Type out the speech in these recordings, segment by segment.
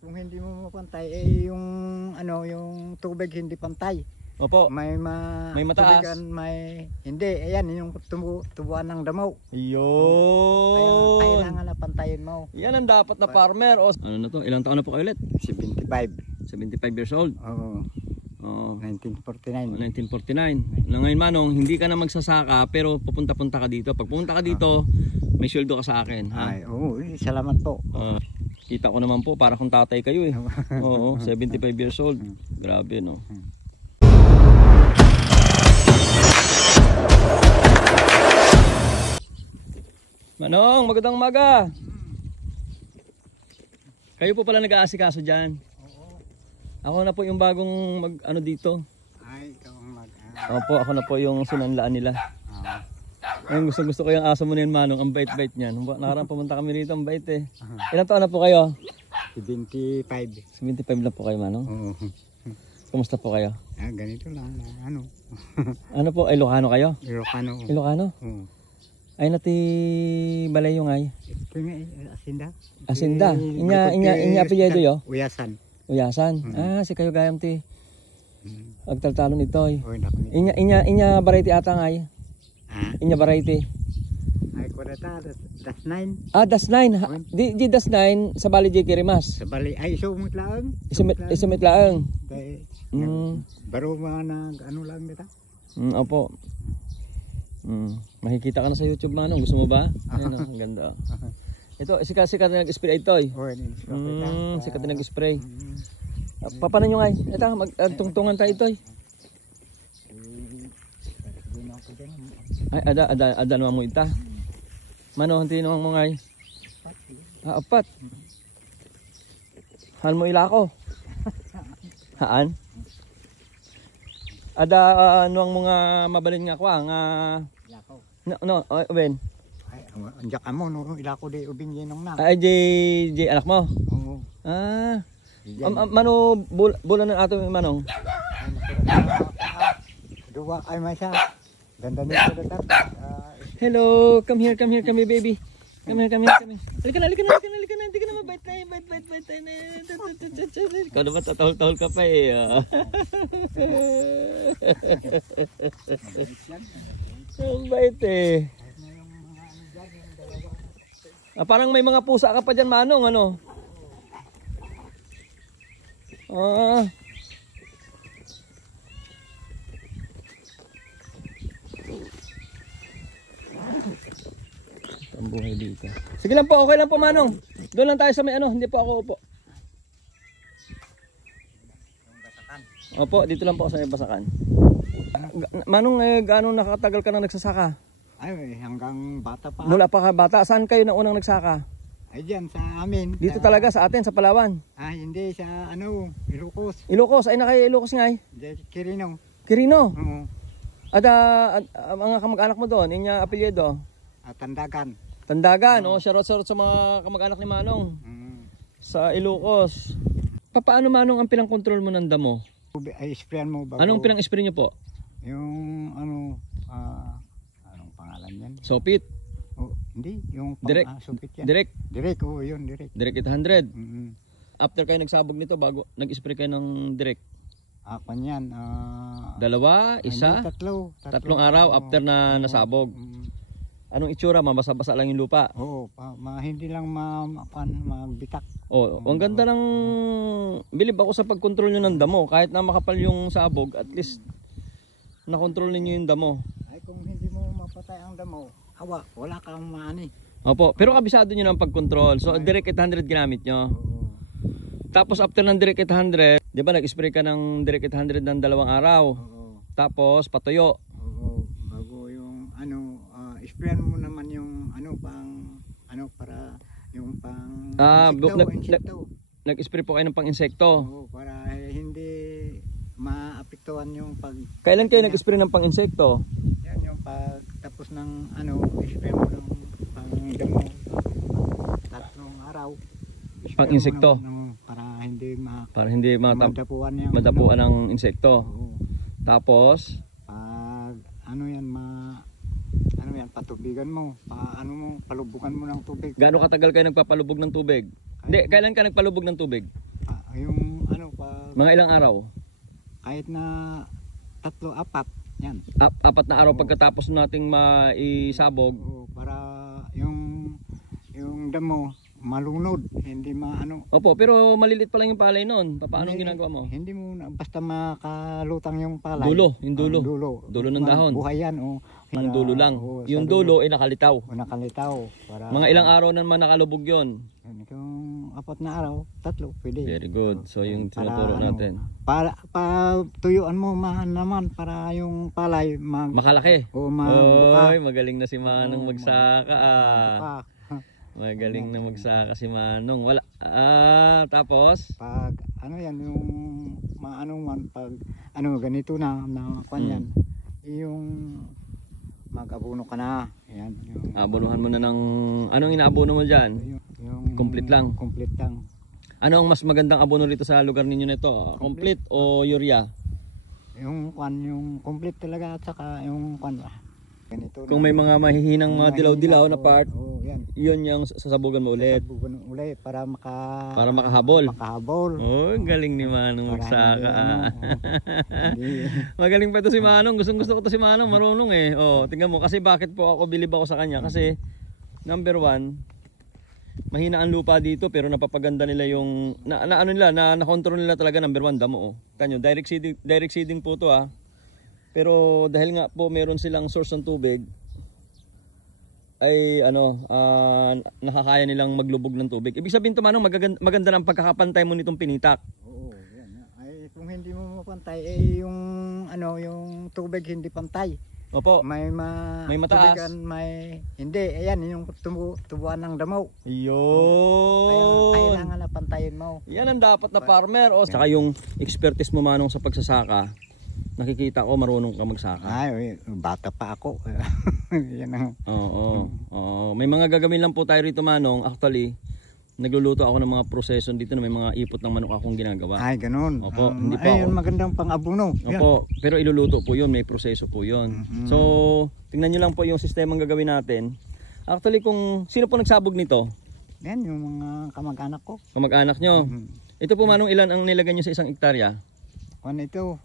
kung hindi mo mapantay, eh yung ano, yung tubig hindi pantay. Opo. May mataas. tubigan, may hindi. Ayan yung tubuan ng damo. Yun. Kailangan na pantayin mo. Yan ang dapat na farmer. O, ano na to? Ilang taon na po kayo ulit? 75. 75 years old. Oo. Oh, 1949. 1949. Na ngayon Manong, hindi ka na magsasaka pero pupunta-punta ka dito. Pag pumunta ka dito, may sweldo ka sa akin. Ha? Ay, oo, salamat po. Kita ko naman po, para kung tatay kayo eh. Oo, 75 years old. Grabe no. Manong, magandang umaga. Kayo po pala nag-aasikaso dyan. Ako na po yung bagong ano dito. Ay, ikaw ang Opo, ako na po yung sinanlaan nila. Ngayon gusto ko yung aso mo na yun, Manong. Ang bait-bait niyan. Nakaraan pumunta kami rito, ang bait eh. Ilan taon na po kayo? 75. 75 na po kayo, Manong. Oo. Kumusta po kayo? Ganito lang. Ano? Ano po, Ilocano kayo? Ilocano. Ilocano? Oo. Ay nati balay yung ay. Ito nga, Asinda. Asinda. Inya apelyido yo? Uyasan. Uyasan. Si kayo gayam ti. Agtaltalon ito ay. Inya variety ata nga ay. Inya variety. Ay ko data, das 9. Das 9. Di das 9 sa Bali J. Kirimas. Sa Bali ay sumit laang. Isumit laang. Baro mga nag ano lang dito. Opo. Makikita ka na sa YouTube, Manong. Gusto mo ba? Ayun, ang ganda. Ito, sikat na nag-spray ito eh. Sikat na nag-spray. Paano nyo nga eh? Ito, magtungtungan tayo ito eh. Ay, ada naman mo ita. Mano, hantiin naman mo nga eh. Apat. Hal mo ilako. Haan? Ada ano ang mga mabalin nga kwa nga Ben. Ay, anjak amo no ilako di ubing yen nang na. Ay J anak mo. Oo. Mano bulan ng ato Manong. Dua ay may sa. Ganda nito datar. Hello, come here baby. Come here. Halika na. Hindi ka na mabait tayo. Bait. Ikaw naman tatahol-tahol ka pa eh. Ang bait eh. Parang may mga pusa ka pa dyan, Manong, ano? Ang buhay dito. Sige lang po, okay lang po, Manong. Doon lang tayo sa may ano, hindi po ako upo. Opo, dito lang po sa may basakan. Manong, gaano nakatagal ka na nagsasaka? Ay, hanggang bata pa. Mula pa ka bata, saan kayo na unang nagsaka? Ay, diyan sa amin. Dito talaga sa atin, sa Palawan? Ay, hindi, sa ano, Ilocos. Ilocos, ay na kayo Ilocos nga eh? Quirino. Quirino? Oo. Mga kamag-anak mo doon, inya apelyido? Tandagan. Tandagan, shoutout sa mga kamag-anak ni Manong. Sa Ilocos. Paano, Manong, ang pinang-control mo ng damo? Ay, sprayan mo bago. Anong pinang-spray nyo po? Yung ano, anong pangalan yan? Sopit? Hindi, yung direct. Sopit yan. Direct? Direct, yun, direct. Direct 800? After kayo nagsabog nito, bago nag-spray kayo ng direct? Kanyan. Dalawa? Isa? Tatlong araw after na nasabog. Anong itsura? Mabasa-basa lang yung lupa? Oo, hindi lang magbitak. Ang ganda ng bilib ako sa pagkontrol nyo ng damo. Kahit na makapal yung sabog, at least nakontrol ninyo yung damo. Ay, kung hindi mo mapatay ang damo, wala kang maani. Opo, pero kabisado nyo ng pagkontrol. So, direct 800 ginamit nyo. Tapos after ng direct 800, di ba nag-spray ka ng direct 800 ng 2 araw? Tapos patuyo. Bago yung ano, sprayan mo naman yung ano para yung pang insekto. Nag-spray po kayo ng pang-insekto? Oo, para hindi maapektuhan yung pag... Kailan kayo nag-spray ng pang-insekto? Yan yung pagtapos ng ano, spray mo ng pang-damo 3 araw. Pang-insekto? Para hindi madapuan ng insekto. Tapos pag ano yan patubigan mo, palubukan mo ng tubig. Gaano katagal kayo nagpapalubog ng tubig? Hindi, kailan ka nagpalubog ng tubig? yung ano pa Mga ilang araw? kahit na 3-4 yan. Apat na araw pagkatapos nating maisabog. Oo, para yung damo malunod, hindi maano. Opo, pero malilit pa lang yung palay noon. Paano ang ginagawa mo? Hindi mo basta makalutang yung palay. Dulo, yung dulo. Dulo Ng dahon. Buhay yan. Ang dulo lang. Oo, Yung sa dulo ay nakalitaw. O nakalitaw. Para, Mga ilang araw naman nakalubog yon. Kung 4 na araw, 3, pwede. Very good. So yung Para, tinuturo ano, natin. Para tuyuan mo naman para yung palay Makalaki. o mabuka. Oy, magaling na si Manong Oo, magsaka. Buka. Magaling na magsaka si Manong. Wala. Tapos? Pag ano yan yung maano man pag ano ganito na kanyan yung mag-abono ka na. Yan yung Abonuhan mo na ng anong inaabono mo diyan? yung Complete lang. Complete lang. Ano ang mas magandang abono rito sa lugar ninyo nito? Complete o urea? Yung yung complete talaga at saka yung ganito. Kung may mga mahihinang mga dilaw-dilaw na part, oh, yan. yun yung sasabugan mo ulit. Sasabugan ulit para makahabol. Makahabol. Oh, galing ni Manong magsaka. Hindi. Magaling pa ito si Manong. Gusto ko to si Manong, marunong eh. Oh, tingnan mo kasi bakit po ako bilib ako sa kanya kasi number 1, mahina ang lupa dito pero napapaganda nila yung na-control nila talaga number 1 damo oh. Kanyo, direct seeding po to ah. Pero dahil nga po meron silang source ng tubig ay nakakaya nilang maglubog ng tubig. Ibig sabihin to Manong maganda ng pagkakapantay mo nitong pinitak. Oo, yan. Ay kung hindi mo mapantay yung yung tubig hindi pantay. Opo. May mataas. tubigan, hindi. Ayan yung tubuan ng damo. Ayun. Kailangan na pantayin mo. Yan ang dapat na farmer. Saka yung expertise mo Manong sa pagsasaka. Nakikita ko marunong ka magsaka. Ay, bata pa ako. Yan ang. Oo. May mga gagawin lang po tayo rito Manong. Actually, nagluluto ako ng mga proseso dito na may mga ipot ng manok akong ginagawa. Ay, ganun. Opo, hindi pa Ayun, ako. magandang pang-abono. Opo, pero iluluto po yun, may proseso po yun. So, tingnan nyo lang po yung sistemang gagawin natin. Actually, kung sino po nagsabog nito? Yan, yung mga kamag-anak ko. Kamag-anak nyo. Ito po Manong, ilan ang nilagay nyo sa isang hektarya? Ano ito?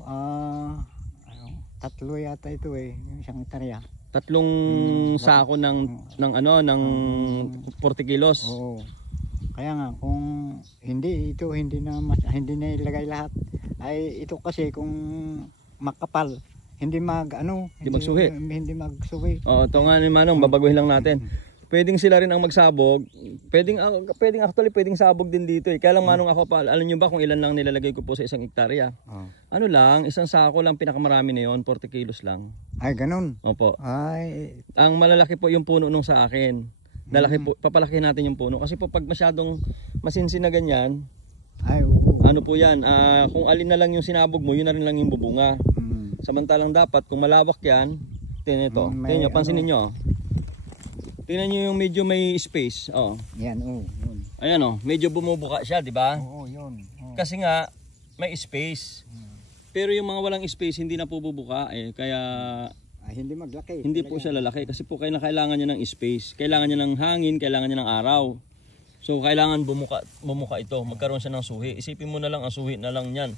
3 yata ito yung isang hektarya. 3 sako ng 40 kilos. Oo. Kaya nga kung hindi na ilagay lahat ay ito kasi kung makapal hindi magsuhi. Hindi magsuhi. Oo, ito nga ni Manong, babaguhin lang natin. Pwedeng sila rin ang magsabog. Pwedeng sabog din dito eh. Kaya lang Manong ako pa, alam niyo ba kung ilan lang nilalagay ko po sa isang hektarya? Ano lang, isang sako lang pinakamarami na yon, 40 kilos lang. Ay, ganun. Opo. Ay, Ang malalaki po yung puno nung sa akin. Papalakihin natin yung puno. Kasi po pag masyadong masinsin na ganyan, ay, oo. ano po yan, kung alin na lang yung sinabog mo, yun na rin lang yung bubunga. Samantalang dapat, kung malawak yan, tingnan ito. Tingnan nyo, pansinin nyo. Tingnan nyo yung medyo may space. Oh. Yan, oo. Ayan oh, medyo bumubuka siya, di ba? Oo, yun. Kasi nga, may space. Pero yung mga walang space, hindi na po bubuka eh. Kaya Ay, hindi maglaki. hindi po siya lalaki. Kasi po kailangan niya ng space. Kailangan niya ng hangin, kailangan niya ng araw. So kailangan bumuka ito. Magkaroon siya ng suhi. Isipin mo na lang ang suhi na lang yan.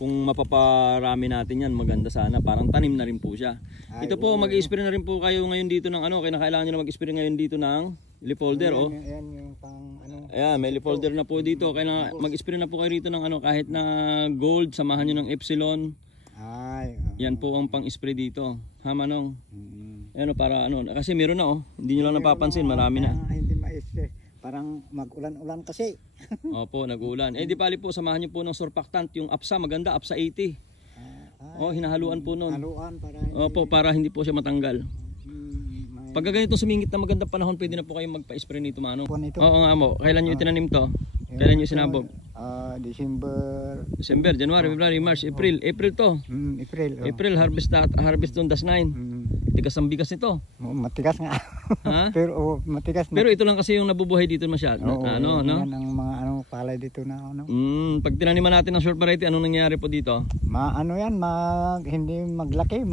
Kung mapaparami natin yan, maganda sana. Parang tanim na rin po siya. Ay, Ito po, mag-i-spray na rin po kayo ngayon dito ng kailangan nyo na mag-spray ngayon dito ng leaf folder. Oh. Ayan yung pang Ayan, may leaf folder na po dito. Kailangan mag-spray na po kayo rito ng kahit na gold, samahan nyo ng epsilon. Ay. Yan po ang pang-spray dito. Ha, Manong? Ayan para kasi meron na Hindi nyo lang napapansin, marami na. Hindi ma-spray. Parang mag-ulan-ulan kasi. Opo, nag-ulan. Di pali po, samahan nyo po ng surfactant. Yung APSA, maganda, APSA 80. Hinahaluan po nun. Haluan para Opo, para hindi po siya matanggal. Pagka ganitong sumingit na magandang panahon, pwede na po kayong magpa-spray nito, Manong. Oo nga mo. Kailan nyo itinanim to? Kailan nyo sinabog? December, January, February, March, April. April to. April, harvest on das 9. Tigas ang bigas nito. Matigas nga. Ha? Pero matigas na. Pero ito lang kasi yung nabubuhay dito masyado. Yan ang mga palay dito na Pag tinaniman natin ng short variety, anong nangyari po dito? hindi maglaki,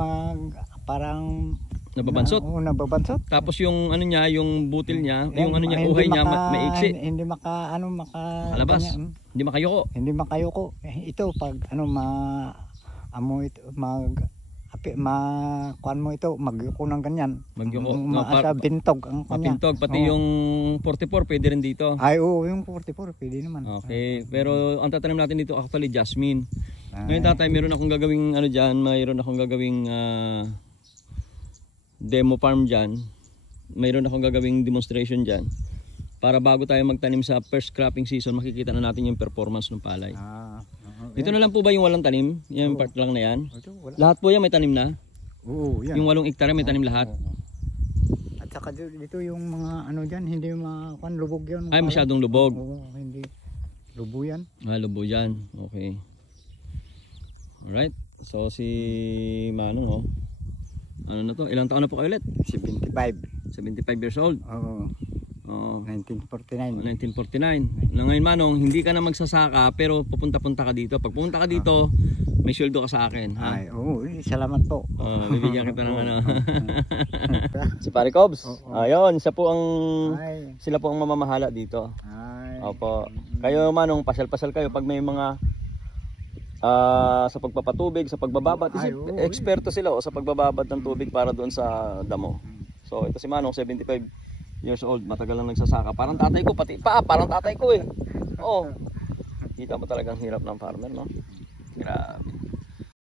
parang Nababansot. Oo, nababansot. Tapos yung ano niya, yung butil niya, Yan, yung ano niya, hindi uhay niya, maka- maiksi. Hindi Alabas. ganyan. Hindi makayoko. Hindi makayoko. Ito pag amo ito kuan mo ito magyuko ng ganyan. Magyuko. Maasa bintog ang kanya. Mapintog, pati Oo. yung 44 pwede rin dito. Ay oo, yung 44 pwede naman. Okay, pero ang tatanim natin dito actually jasmine. Ay. Ngayon tatay, meron akong gagawing ano diyan, mayroon akong gagawing demo farm diyan. Mayroon akong gagawing demonstration diyan. Para bago tayo magtanim sa first cropping season, makikita na natin yung performance ng palay. Ito na lang po ba yung walang tanim? Yung part lang na yan? Ito, wala. Lahat po yan may tanim na? Oo, yan. Yung 8 hektare may tanim lahat? Oo. At saka dito yung mga ano diyan, hindi lubog 'yon. Ay, masyadong lubog. Oo, hindi. Lubo yan. Lubo yan. Okay. Alright. So si Manong ano na to? Ilang taon na po kayo ulit? 75. 75 years old. Oo. Oo. 1949. 1949. Na ngayon Manong, hindi ka na magsasaka pero pupunta-punta ka dito. Pag pumunta ka dito, may sweldo ka sa akin. Ha? Ay, oo, salamat po. Bibigyan kita ng ano. Si Pare Cobs. Ayun, sila po ang mamamahala dito. Ay. Opo. Kayo Manong, pasyal-pasyal kayo pag may mga sa pagpapatubig, sa pagbababad. Ay, Eksperto sila sa pagbababad ng tubig para doon sa damo. So ito si Manong, 75 years old, matagal lang nagsasaka. Parang tatay ko, pati pa, parang tatay ko eh. Oo. Kita mo talagang hirap ng farmer, no? Grabe.